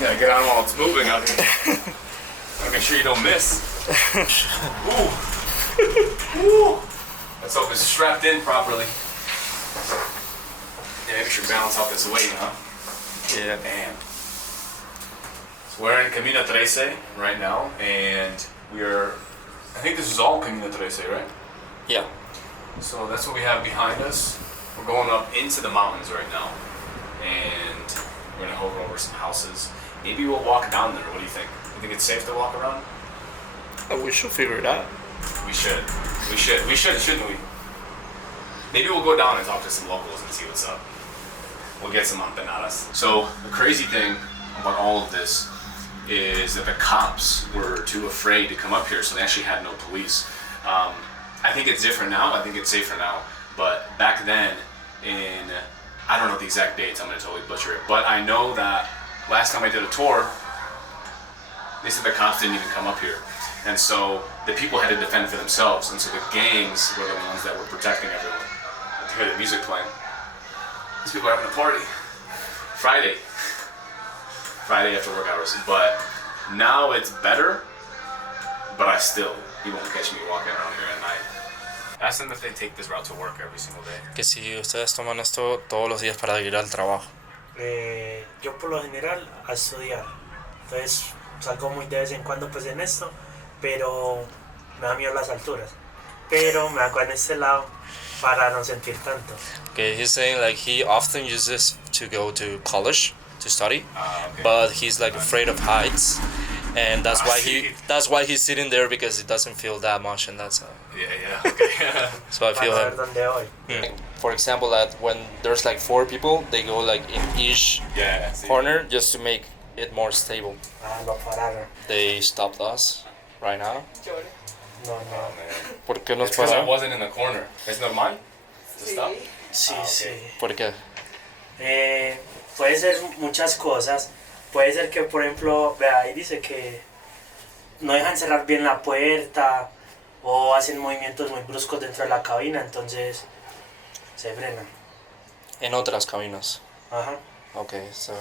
Yeah, get on while it's moving out here. Gotta make sure you don't miss. Ooh. Ooh. Let's hope it's strapped in properly. Yeah, maybe should balance out this weight, huh? Yeah. Damn. So we're in Comuna 13 right now, and I think this is all Comuna 13, right? Yeah. So that's what we have behind us. We're going up into the mountains right now, and we're gonna hover over some houses. Maybe we'll walk down there. What do you think? You think it's safe to walk around? We should figure it out. We should, shouldn't we? Maybe we'll go down and talk to some locals and see what's up. We'll get some empanadas. So the crazy thing about all of this is that the cops were too afraid to come up here, so they actually had no police. I think it's different now. I think it's safer now. But back then, I don't know the exact dates, I'm gonna totally butcher it, but I know that last time I did a tour, they said the cops didn't even come up here. And so the people had to defend for themselves, and so the gangs were the ones that were protecting everyone. I hear the music playing. These people are having a party. Friday after work hours. But now it's better, but you won't catch me walking around here at night. Ask them if they take this route to work every single day. Que si ustedes toman esto todos los días para ir al trabajo. Yo por lo general a estudiar. Entonces salgo muy de vez en cuando pues en esto, pero me da miedo las alturas. Pero me hago en este lado para no sentir tanto. Okay, he's saying like he often uses to go to college to study, Okay. but he's like afraid of heights, and that's why he's sitting there because it doesn't feel that much, and that's Yeah, okay. so I feel Para him. ver dónde voy. For example, that when there's like 4 people, they go like in each Yeah, see. corner just to make it more stable. Lo pararon. They stopped us right now. No. Oh, man. ¿Por qué nos It's because I pararon? wasn't in the corner. ¿Es normal? To stop? Sí, Ah, sí. okay. ¿Por qué? Puede ser muchas cosas. Puede ser que, por ejemplo, vea, ahí dice que no dejan cerrar bien la puerta o hacen movimientos muy bruscos dentro de la cabina, entonces se frenan. En otras cabinas. Ajá. Okay, so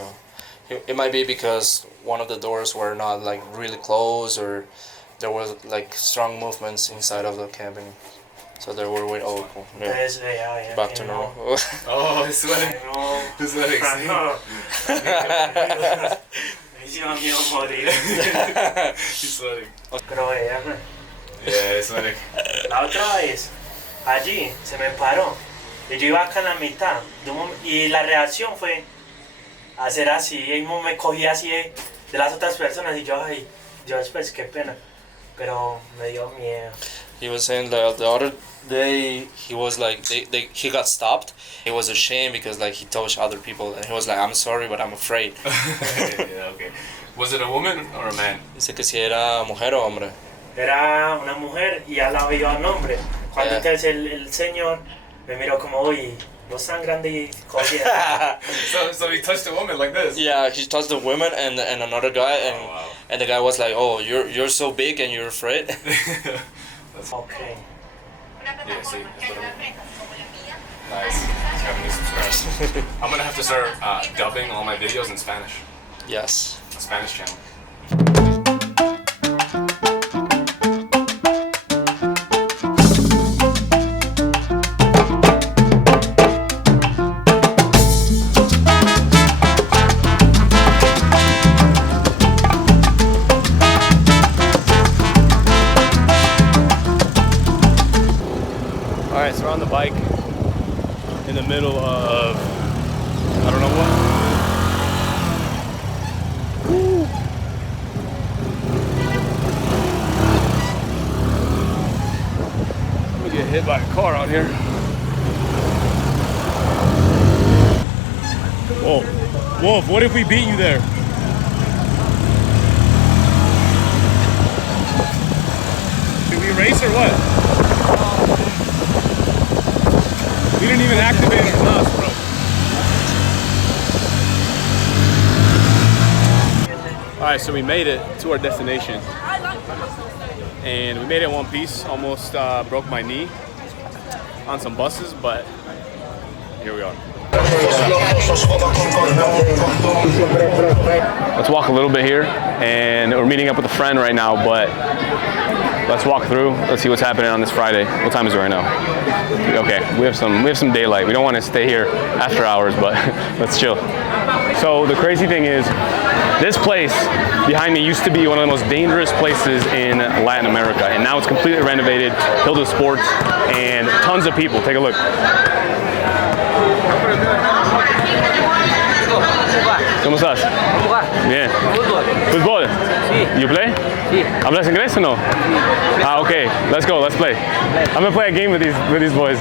it might be because one of the doors were not like really closed, or there was like strong movements inside of the cabin, so they were with cool. Yeah. Entonces, vea, Back to que normal. Oh, it's sweating. No. It's sweating. See? No. Me hizo miedo morir. He's sweating. Pero vea, Yeah, it's sweating. la otra vez, allí, se me paró. Y yo iba acá en la mitad. Y la reacción fue hacer así. Y me cogí así de las otras personas. Y yo, ay, Dios, pues qué pena. Pero me dio miedo. He was saying that the other day he was like he got stopped. He was ashamed because like he touched other people, and he was like, I'm sorry, but I'm afraid. Yeah, okay. Was it a woman or a man? Dice que si era mujer o hombre. Era una mujer y al lado iba un hombre. Cuando Yeah. entonces el señor me miró como, uy, no es tan grande y cogía. So he touched a woman like this? Yeah, he touched the woman and another guy, and Oh, wow. and the guy was like, oh, you're so big and you're afraid. That's Okay. Yeah, see, that's what I mean. Nice. He's got new subscribers. I'm gonna have to start dubbing all my videos in Spanish. Yes. A Spanish channel. Alright, so we're on the bike in the middle of I don't know what. Woo. I'm gonna get hit by a car out here. Whoa. Wolf, what if we beat you there? Should we race or what? We didn't even activate our mouse, bro. Alright, so we made it to our destination. And we made it in one piece. Almost broke my knee on some buses, but here we are. Let's walk a little bit here, and we're meeting up with a friend right now, but let's walk through. Let's see what's happening on this Friday. What time is it right now? Okay, we have some daylight. We don't want to stay here after hours, but let's chill. So the crazy thing is, this place behind me used to be one of the most dangerous places in Latin America, and now it's completely renovated, filled with sports, and tons of people. Take a look. ¿Cómo estás? Bien. Fútbol? Sí. You play? Sí. ¿Hablas inglés o no? Ah, okay. Let's go. Let's play. I'm gonna play a game with these boys.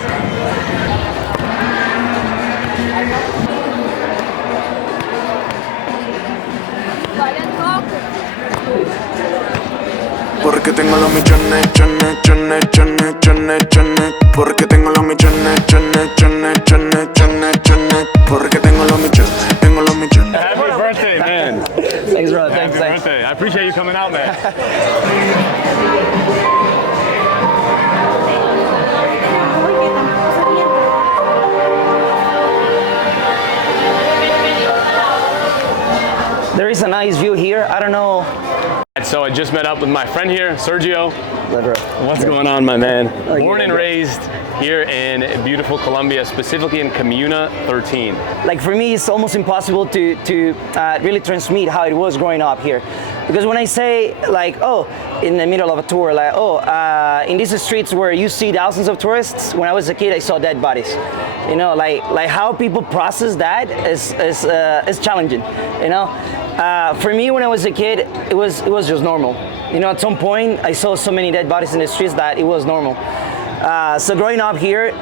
Porque tengo los millones, chones, chones, chones, chones, chones. Porque tengo los millones, chones, chones, chones, chones, chones. Porque tengo los millones, tengo los millones. Happy birthday, man. Thanks, bro. Thanks. Happy birthday. I appreciate you coming out, man. There is a nice view here. I don't know. So I just met up with my friend here, Sergio. What's going on, my man? Born and raised here in beautiful Colombia, specifically in Comuna 13. Like for me, it's almost impossible to really transmit how it was growing up here. Because when I say like, oh, in the middle of a tour, like, oh, in these streets where you see thousands of tourists, when I was a kid, I saw dead bodies. You know, like how people process that is challenging. You know, for me, when I was a kid, it was just normal. You know, at some point, I saw so many dead bodies in the streets that it was normal. So growing up here,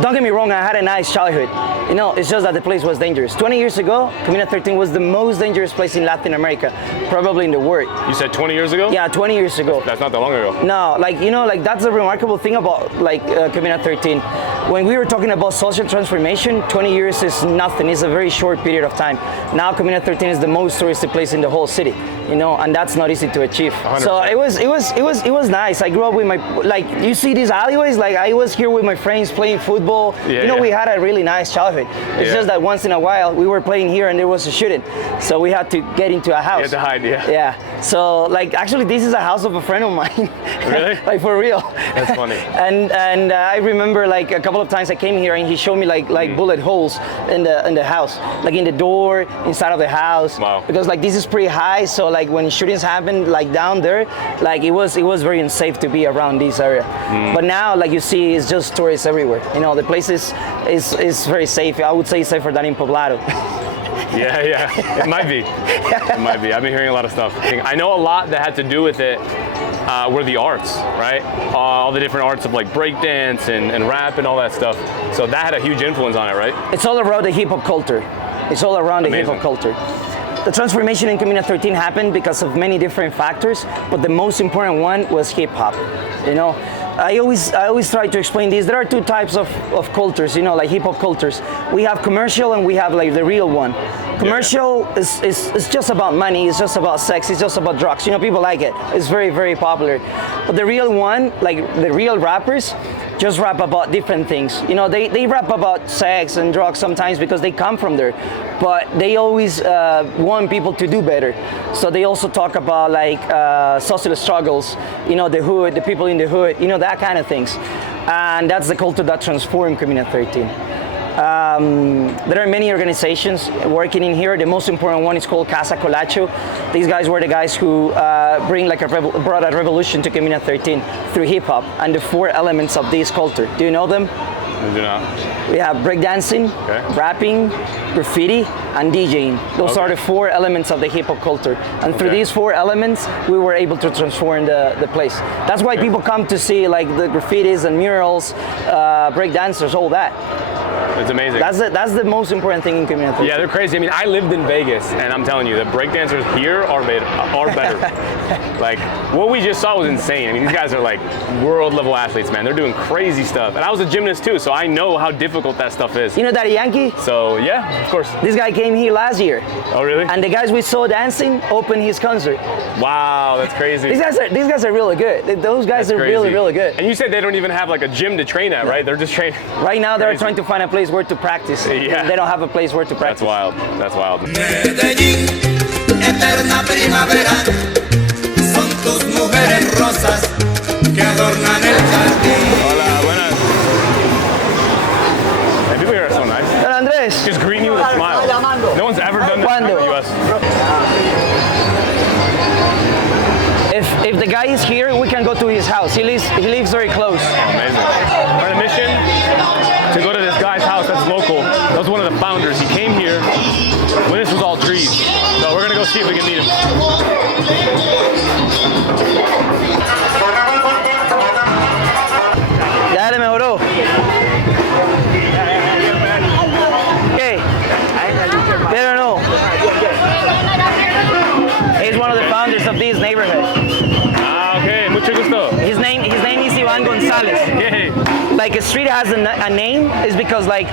don't get me wrong, I had a nice childhood. You know, it's just that the place was dangerous. 20 years ago, Comuna 13 was the most dangerous place in Latin America, probably in the world. You said 20 years ago? Yeah, 20 years ago. That's not that long ago. No, like, you know, like that's a remarkable thing about like Comuna 13. When we were talking about social transformation, 20 years is nothing. It's a very short period of time. Now Comuna 13 is the most touristy place in the whole city, you know, and that's not easy to achieve. 100%. So it was nice. I grew up with my, like, you see these alleyways, like I was here with my friends playing football. Yeah, you know, we had a really nice childhood. It's just that once in a while we were playing here and there was a shooting. So we had to get into a house. You had to hide, yeah. Yeah. So like, actually this is a house of a friend of mine. Really? Like for real. That's funny. And I remember like a couple of times I came here and he showed me like bullet holes in the house, like in the door, inside of the house. Wow. Because like this is pretty high, so like when shootings happen like down there, like it was very unsafe to be around this area. But now, like you see, it's just tourists everywhere. You know, the place is very safe. I would say safer than in Poblado. Yeah, it might be. It might be. I've been hearing a lot of stuff. I know a lot that had to do with it were the arts, right? All the different arts of like breakdance and rap and all that stuff. So that had a huge influence on it, right? It's all around the hip hop culture. It's all around the hip hop culture. The transformation in Comuna 13 happened because of many different factors, but the most important one was hip hop. You know, I always try to explain this. There are two types of cultures, you know, like hip hop cultures. We have commercial and we have like the real one. Commercial is just about money, it's just about sex, it's just about drugs. You know, people like it. It's very, very popular. But the real one, like the real rappers, just rap about different things. You know, they rap about sex and drugs sometimes because they come from there, but they always want people to do better. So they also talk about like social struggles, you know, the hood, the people in the hood, you know, that kind of things. And that's the culture that transformed Comuna 13. There are many organizations working in here. The most important one is called Casa Colacho. These guys were the guys who brought a revolution to Comuna 13 through hip hop and the 4 elements of this culture. Do you know them? I do not. We have breakdancing, rapping, graffiti, and DJing. Those are the 4 elements of the hip hop culture. And through these 4 elements, we were able to transform the place. That's why people come to see like the graffitis and murals, breakdancers, all that. It's amazing. That's the most important thing in Comuna 13. Yeah, they're crazy. I mean, I lived in Vegas, and I'm telling you, the breakdancers here are better. Like, what we just saw was insane. I mean, these guys are like world-level athletes, man. They're doing crazy stuff. And I was a gymnast too, so I know how difficult that stuff is. You know Daddy Yankee? So, yeah, of course. This guy came here last year. Oh, really? And the guys we saw dancing opened his concert. Wow, that's crazy. These guys are really good. Those guys are really, really good. And you said they don't even have like a gym to train at, right? They're just training. Right now, they're trying to find a place place where to practice. Yeah. They don't have a place where to practice. That's wild. That's wild. Medellin, eterna primavera, son tus mujeres rosas que adornan el jardín. Hola, buenas. Hey, people here are so nice. Hola, Andrés. Just greet you with a smile. No one's ever done this in the U.S. If the guy is here, we can go to his house. He lives very close. Amazing. We're on a mission to go to this guy's house that's local. That was one of the founders. He came here when this was all trees. So we're gonna go see if we can meet him. Ya le mejoró. Okay. Pero no. He's one of the founders of this neighborhood. Ah, okay. Mucho gusto. His name is Ivan Gonzalez. Yay. Like a street has a name is because like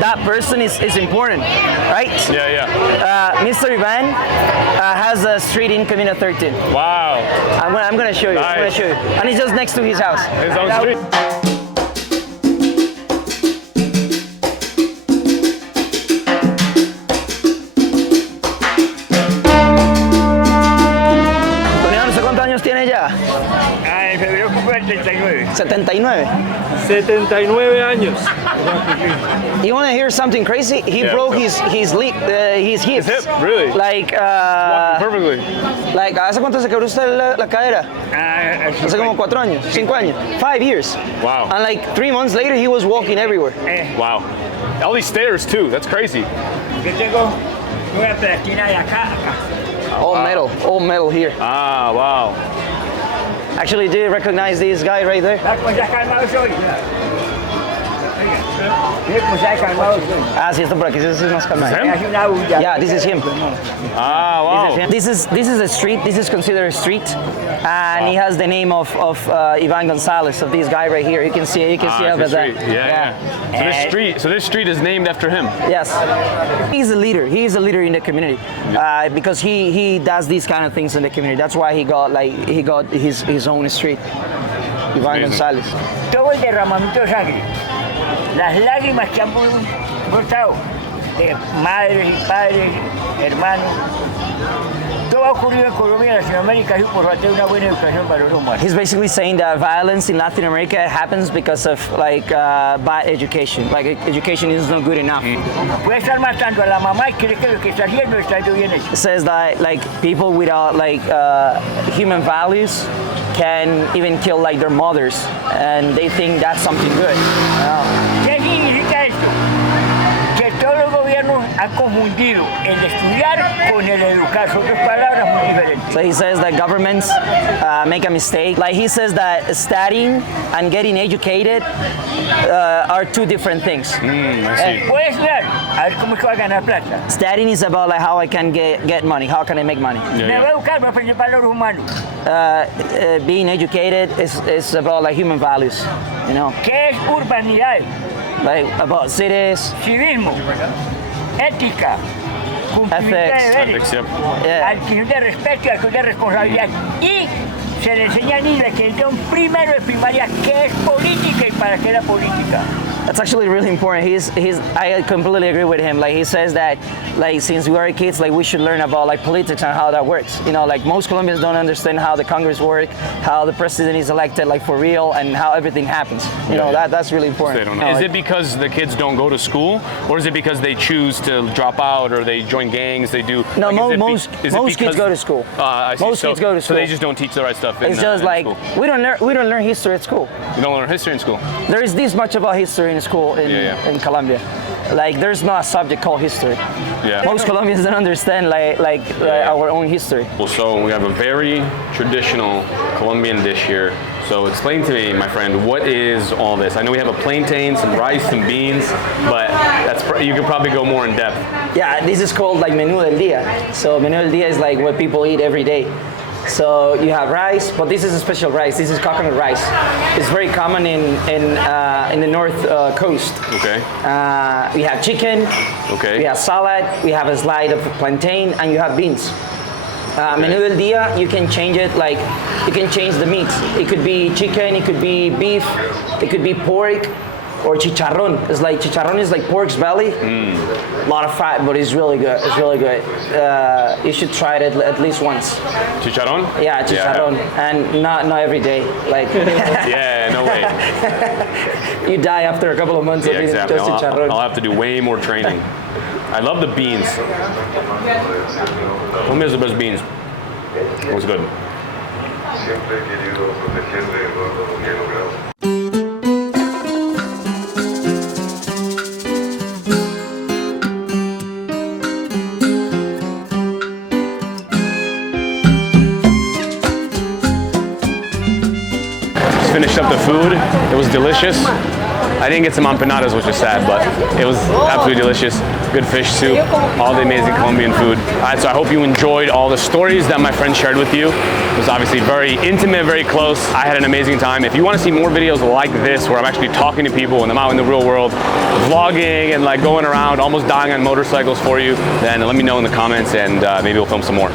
that person is important, right? Yeah. Mr. Ivan has a street in Comuna 13. Wow. I'm gonna show you. I'm gonna Nice. show you. And it's just next to his house. His own street. Doña, no sé cuántos años tiene ya. En febrero cumple el 39. 79. 79 años. You want to hear something crazy? He Yeah, broke what's his hips. hip? Really? Like, Perfectly. like, ¿hace cuánto se quebró usted la cadera? Hace como 4 años, 5 años, 5 years. Wow. And like 3 months later, he was walking everywhere. Wow. All these stairs too. That's crazy. Yo tengo una platina de acá, acá. All metal here. Ah, wow. Actually, do you recognize this guy right there? ¿Sabes cómo ya calmado soy? Mira cómo ya calmado soy. Ah, sí, está por aquí. This is más calmado. Him? Me hace una bulla. Yeah, this is him. Ah, wow. This is a street. This is considered a street, and he has the name of Ivan Gonzalez, of this guy right here. You can see Ah, over it's a there. street. Yeah. So this street is named after him. Yes, he's a leader. He is a leader in the community because he does these kind of things in the community. That's why he got his own street, Ivan Amazing. Gonzalez. Todo el derramamiento de sangre. Las lágrimas que han brotado de madres y padres, hermanos. Todo ha ocurrido en Colombia y Latinoamérica y por falta de una buena educación valor humano. He's basically saying that violence in Latin America happens because of like bad education. Like education is not good enough. Puede estar matando a la mamá y cree que lo que está haciendo está bien hecho. It says that like people without like human values can even kill like their mothers, and they think that's something good. ¿Qué significa esto? Que todos los gobiernos han confundido el estudiar con el educar. Son dos palabras muy diferentes. So he says that governments make a mistake. Like he says that studying and getting educated are two different things. I see. Puedes estudiar, a ver cómo es que va a ganar plata. Studying is about like how I can get money. How can I make money? Yeah, Me voy a yeah. educar, voy a aprender valores humanos. Being educated is about like human values. You know, ¿Qué es urbanidad? like about cities. Civismo, ética, cumplimiento de Ethics. deberes, Ethics, yep. Yeah. adquisición de respeto y adquisición de responsabilidad. Y se le enseña al niño que desde un primero de primaria qué es política y para qué es la política. That's actually really important. I completely agree with him. Like he says that, like since we are kids, like we should learn about like politics and how that works. You know, like most Colombians don't understand how the Congress works, how the president is elected, like for real, and how everything happens. You know, that's really important. They don't You know. know, Is like- it because the kids don't go to school, or is it because they choose to drop out, or they join gangs? They do. No, like, most kids go to school. I see. Most kids go to So they school. just don't teach the right stuff. It's just in like school. we don't learn history at school. You don't learn history in school. There is this much about history in school in Colombia. Like there's not a subject called history. Yeah. Most Colombians don't understand our own history. Well, so we have a very traditional Colombian dish here. So explain to me, my friend, what is all this? I know we have a plantain, some rice, some beans, but you could probably go more in depth. Yeah, this is called like menú del día. So menú del día is like what people eat every day. So you have rice, but this is a special rice. This is coconut rice. It's very common in the north coast. Okay. We have chicken. Okay. We have salad. We have a slide of plantain, and you have beans. Menú del día, you can change it like you can change the meat. It could be chicken. It could be beef. It could be pork. Or chicharrón. Chicharrón is like pork's belly. A lot of fat, but it's really good. It's really good. You should try it at least once. Chicharrón? Yeah, chicharrón, and not every day. Like yeah, no way. You die after a couple of months of eating exactly. just chicharrón. I'll have to do way more training. I love the beans. Who has the best beans? It was good. Finished up the food. It was delicious. I didn't get some empanadas, which is sad, but it was absolutely delicious. Good fish soup, all the amazing Colombian food. All right, so I hope you enjoyed all the stories that my friend shared with you. It was obviously very intimate, very close. I had an amazing time. If you want to see more videos like this, where I'm actually talking to people and I'm out in the real world, vlogging and like going around, almost dying on motorcycles for you, then let me know in the comments and maybe we'll film some more.